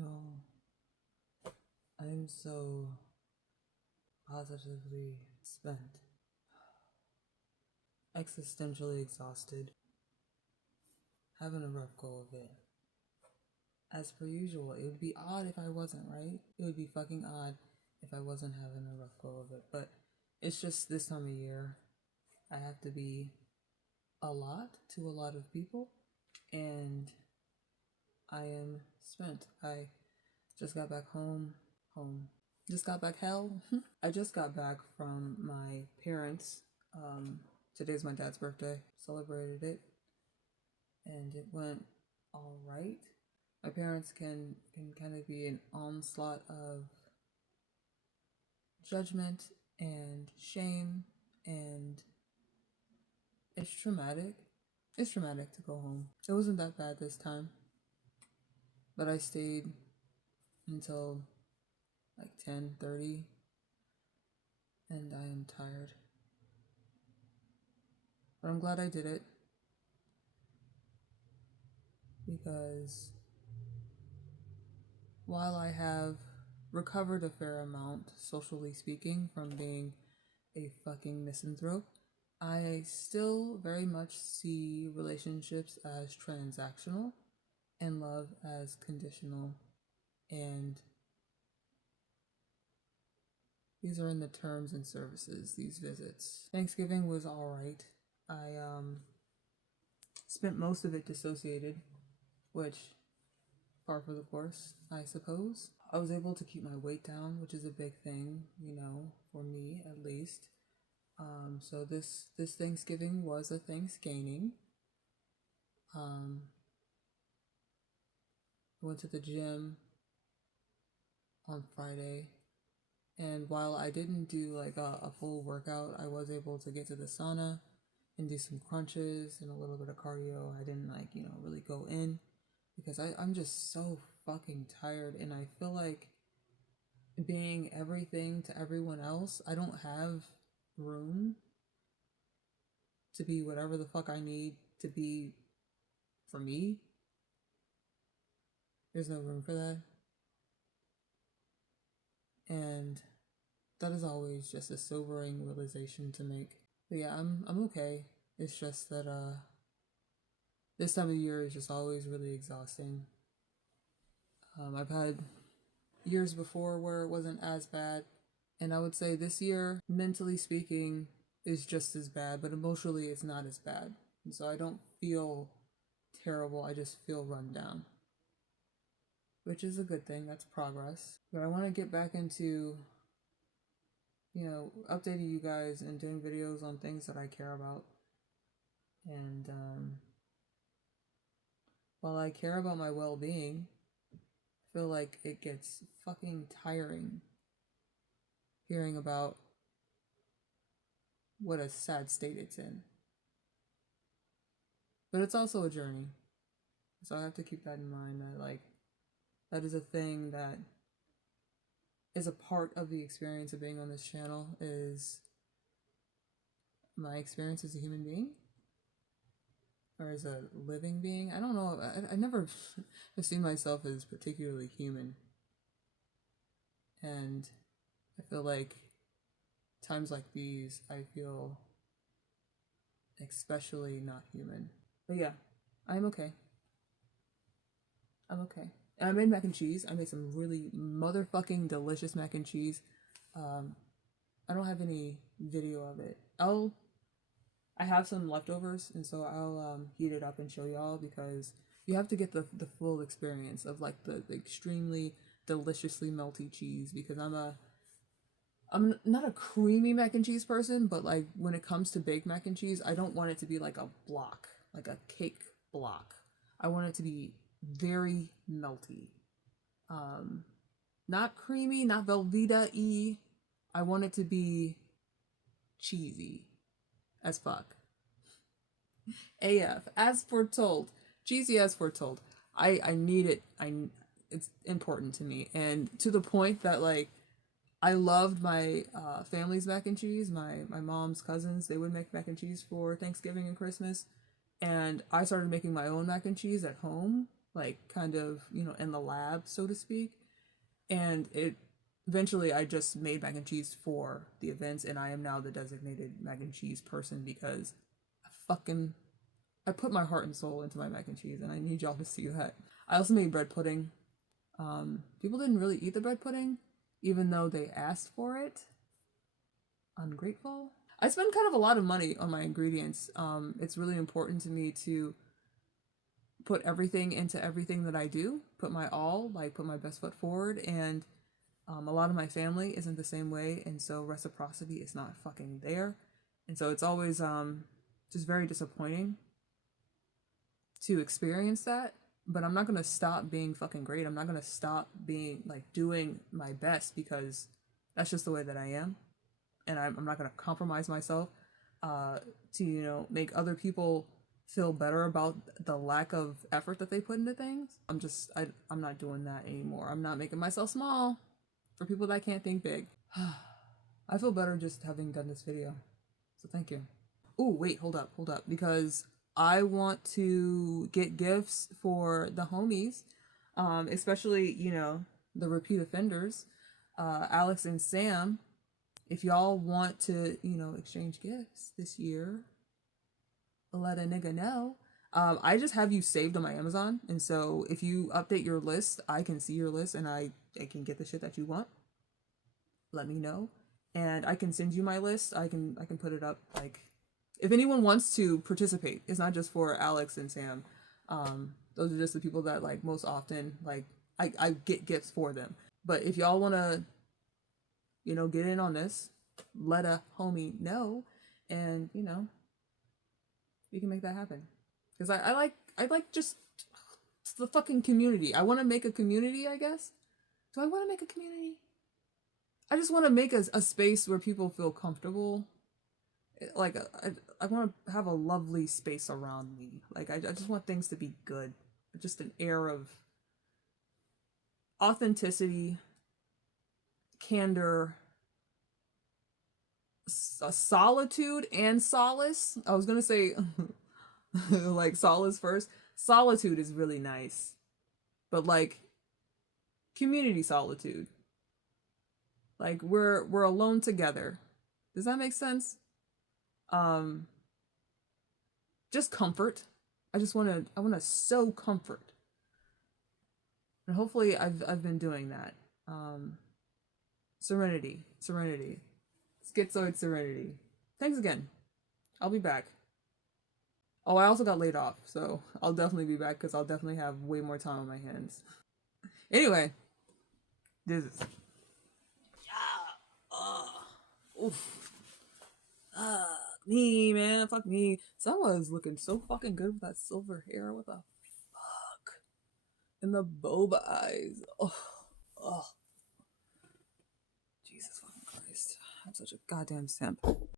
Yo, I'm so positively spent, existentially exhausted, having a rough go of it. As per usual, it would be odd if I wasn't, right? It would be fucking odd if I wasn't having a rough go of it. But it's just this time of year, I have to be a lot to a lot of people, and I am spent. I just got back home. Just got back hell. I just got back from my parents. Today's my dad's birthday. Celebrated it, and it went all right. My parents can kind of be an onslaught of judgment and shame, and it's traumatic. It's traumatic to go home. It wasn't that bad this time, but I stayed until like 10:30, and I am tired. But I'm glad I did it because while I have recovered a fair amount, socially speaking, from being a fucking misanthrope, I still very much see relationships as transactional and love as conditional. And these are in the terms and services, these visits. Thanksgiving was alright. I spent most of it dissociated, which par for the course, I suppose. I was able to keep my weight down, which is a big thing, for me at least. So this Thanksgiving was a Thanksgiving. I went to the gym on Friday, and while I didn't do like a full workout, I was able to get to the sauna and do some crunches and a little bit of cardio. I didn't really go in because I'm just so fucking tired, and I feel like being everything to everyone else, I don't have room to be whatever the fuck I need to be for me. There's no room for that. And that is always just a sobering realization to make. But yeah, I'm okay. It's just that this time of year is just always really exhausting. I've had years before where it wasn't as bad, and I would say this year, mentally speaking, is just as bad, but emotionally it's not as bad. And so I don't feel terrible, I just feel run down, which is a good thing. That's progress. But I want to get back into updating you guys and doing videos on things that I care about. And while I care about my well-being, I feel like it gets fucking tiring hearing about what a sad state it's in. But it's also a journey. So I have to keep that in mind, that that is a thing that is a part of the experience of being on this channel, is my experience as a human being or as a living being. I don't know. I never have seen myself as particularly human. And I feel like times like these, I feel especially not human. But yeah, I'm okay. I'm okay. And I made mac and cheese. I made some really motherfucking delicious mac and cheese. I don't have any video of it. I have some leftovers, and so I'll heat it up and show y'all, because you have to get the full experience of like the extremely deliciously melty cheese, because I'm not a creamy mac and cheese person, but like when it comes to baked mac and cheese, I don't want it to be like a block, like a cake block. I want it to be very melty. Not creamy, not Velveeta-y. I want it to be cheesy as fuck. AF, as foretold. Cheesy as foretold. I need it. It's important to me, and to the point that like I loved my family's mac and cheese. My mom's cousins, they would make mac and cheese for Thanksgiving and Christmas, and I started making my own mac and cheese at home. like kind of, you know, in the lab, so to speak. And it eventually I just made mac and cheese for the events, and I am now the designated mac and cheese person because I put my heart and soul into my mac and cheese, and I need y'all to see that. I also made bread pudding. People didn't really eat the bread pudding, even though they asked for it. Ungrateful. I spend kind of a lot of money on my ingredients. It's really important to me to put everything into everything that I do, put my all, like put my best foot forward. And a lot of my family isn't the same way, and so reciprocity is not fucking there. And so it's always just very disappointing to experience that. But I'm not gonna stop being fucking great. I'm not gonna stop being like doing my best because that's just the way that I am, and I'm not gonna compromise myself to, you know, make other people feel better about the lack of effort that they put into things. I'm not doing that anymore. I'm not making myself small for people that can't think big. I feel better just having done this video, so thank you. Oh wait, hold up, because I want to get gifts for the homies, especially, you know, the repeat offenders, Alex and Sam. If y'all want to, you know, exchange gifts this year, let a nigga know. I just have you saved on my Amazon, and so if you update your list, I can see your list, and I can get the shit that you want. Let me know, and I can send you my list. I can put it up. Like, if anyone wants to participate, it's not just for Alex and Sam. Those are just the people that like most often like I get gifts for them. But if y'all wanna, you know, get in on this, let a homie know, and you know, we can make that happen. Because I like just the fucking community. I want to make a community, I guess. Do I want to make a community? I just want to make a space where people feel comfortable. Like, I want to have a lovely space around me. Like, I just want things to be good. Just an air of authenticity, candor, solitude, and solace. I was going to say, like, solace first. Solitude is really nice. But, like, community solitude. Like, we're alone together. Does that make sense? Just comfort. I want to sow comfort. And hopefully I've been doing that. Serenity. Schizoid serenity. Thanks again. I'll be back. Oh, I also got laid off, so I'll definitely be back because I'll definitely have way more time on my hands. Anyway, this is oof. Me, man. Fuck me. Someone's looking so fucking good with that silver hair. What the fuck? And the boba eyes. Oh. Jesus fucking Christ. I'm such a goddamn simp.